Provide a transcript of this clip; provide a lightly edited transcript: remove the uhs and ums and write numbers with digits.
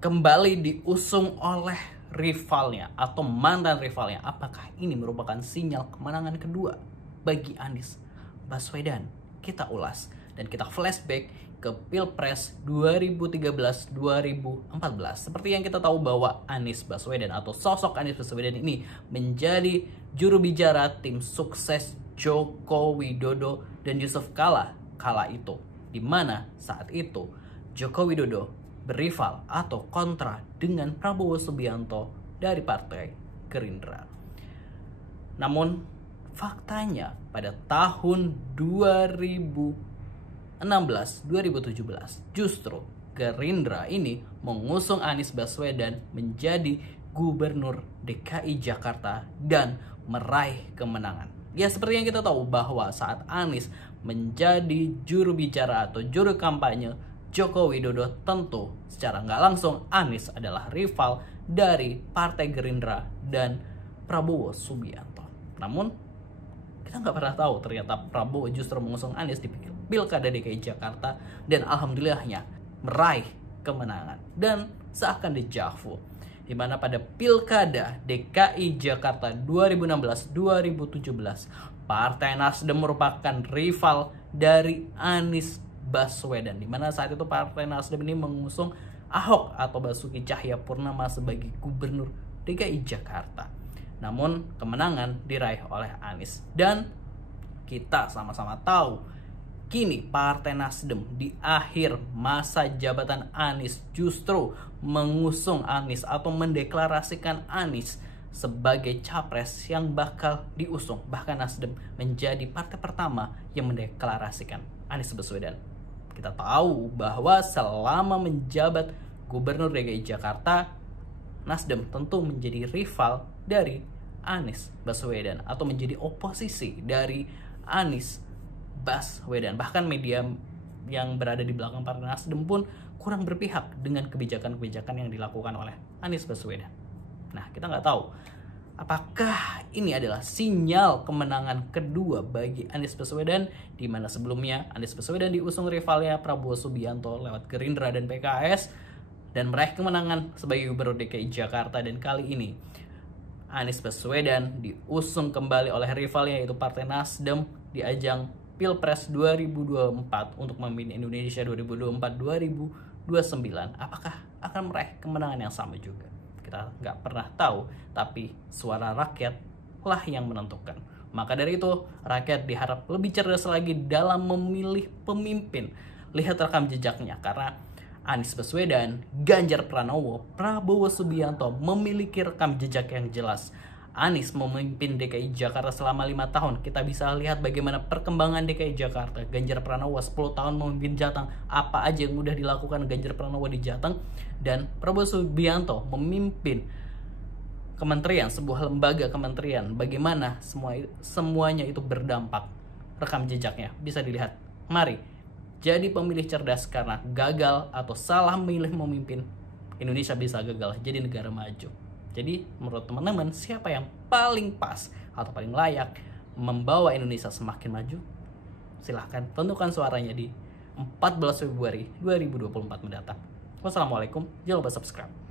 kembali diusung oleh rivalnya atau mantan rivalnya. Apakah ini merupakan sinyal kemenangan kedua bagi Anies Baswedan? Kita ulas dan kita flashback ke Pilpres 2013-2014. Seperti yang kita tahu bahwa Anies Baswedan atau sosok Anies Baswedan ini menjadi juru bicara tim sukses Joko Widodo dan Yusuf Kala itu, di mana saat itu Joko Widodo berival atau kontra dengan Prabowo Subianto dari Partai Gerindra. Namun faktanya pada tahun 2016-2017 justru Gerindra ini mengusung Anies Baswedan menjadi Gubernur DKI Jakarta dan meraih kemenangan. Ya, seperti yang kita tahu bahwa saat Anies menjadi juru bicara atau juru kampanye Joko Widodo, tentu secara nggak langsung Anies adalah rival dari Partai Gerindra dan Prabowo Subianto. Namun kita nggak pernah tahu ternyata Prabowo justru mengusung Anies di Pilkada DKI Jakarta dan alhamdulillahnya meraih kemenangan. Dan seakan dejavu, di mana pada Pilkada DKI Jakarta 2016-2017 Partai Nasdem merupakan rival dari Anies Baswedan, di mana saat itu Partai Nasdem ini mengusung Ahok atau Basuki Cahayapurnama sebagai Gubernur DKI Jakarta. Namun kemenangan diraih oleh Anies, dan kita sama-sama tahu kini Partai Nasdem di akhir masa jabatan Anies justru mengusung Anies atau mendeklarasikan Anies sebagai capres yang bakal diusung. Bahkan Nasdem menjadi partai pertama yang mendeklarasikan Anies Baswedan. Kita tahu bahwa selama menjabat Gubernur DKI Jakarta, Nasdem tentu menjadi rival dari Anies Baswedan atau menjadi oposisi dari Anies Baswedan. Bahkan media yang berada di belakang Partai Nasdem pun kurang berpihak dengan kebijakan-kebijakan yang dilakukan oleh Anies Baswedan. Nah, kita nggak tahu apakah ini adalah sinyal kemenangan kedua bagi Anies Baswedan, di mana sebelumnya Anies Baswedan diusung rivalnya Prabowo Subianto lewat Gerindra dan PKS dan meraih kemenangan sebagai Gubernur DKI Jakarta, dan kali ini Anies Baswedan diusung kembali oleh rivalnya yaitu Partai Nasdem di ajang Pilpres 2024 untuk memimpin Indonesia 2024-2029. Apakah akan meraih kemenangan yang sama juga? Kita nggak pernah tahu, tapi suara rakyat lah yang menentukan. Maka dari itu, rakyat diharap lebih cerdas lagi dalam memilih pemimpin. Lihat rekam jejaknya, karena Anies Baswedan, Ganjar Pranowo, Prabowo Subianto memiliki rekam jejak yang jelas. Anies memimpin DKI Jakarta selama 5 tahun. Kita bisa lihat bagaimana perkembangan DKI Jakarta. Ganjar Pranowo 10 tahun memimpin Jateng. Apa aja yang udah dilakukan Ganjar Pranowo di Jateng. Dan Prabowo Subianto memimpin kementerian, sebuah lembaga kementerian. Bagaimana semuanya itu berdampak. Rekam jejaknya bisa dilihat. Mari jadi pemilih cerdas, karena gagal atau salah memilih memimpin, Indonesia bisa gagal jadi negara maju. Jadi menurut teman-teman, siapa yang paling pas atau paling layak membawa Indonesia semakin maju? Silahkan tentukan suaranya di 14 Februari 2024 mendatang. Wassalamualaikum, jangan lupa subscribe.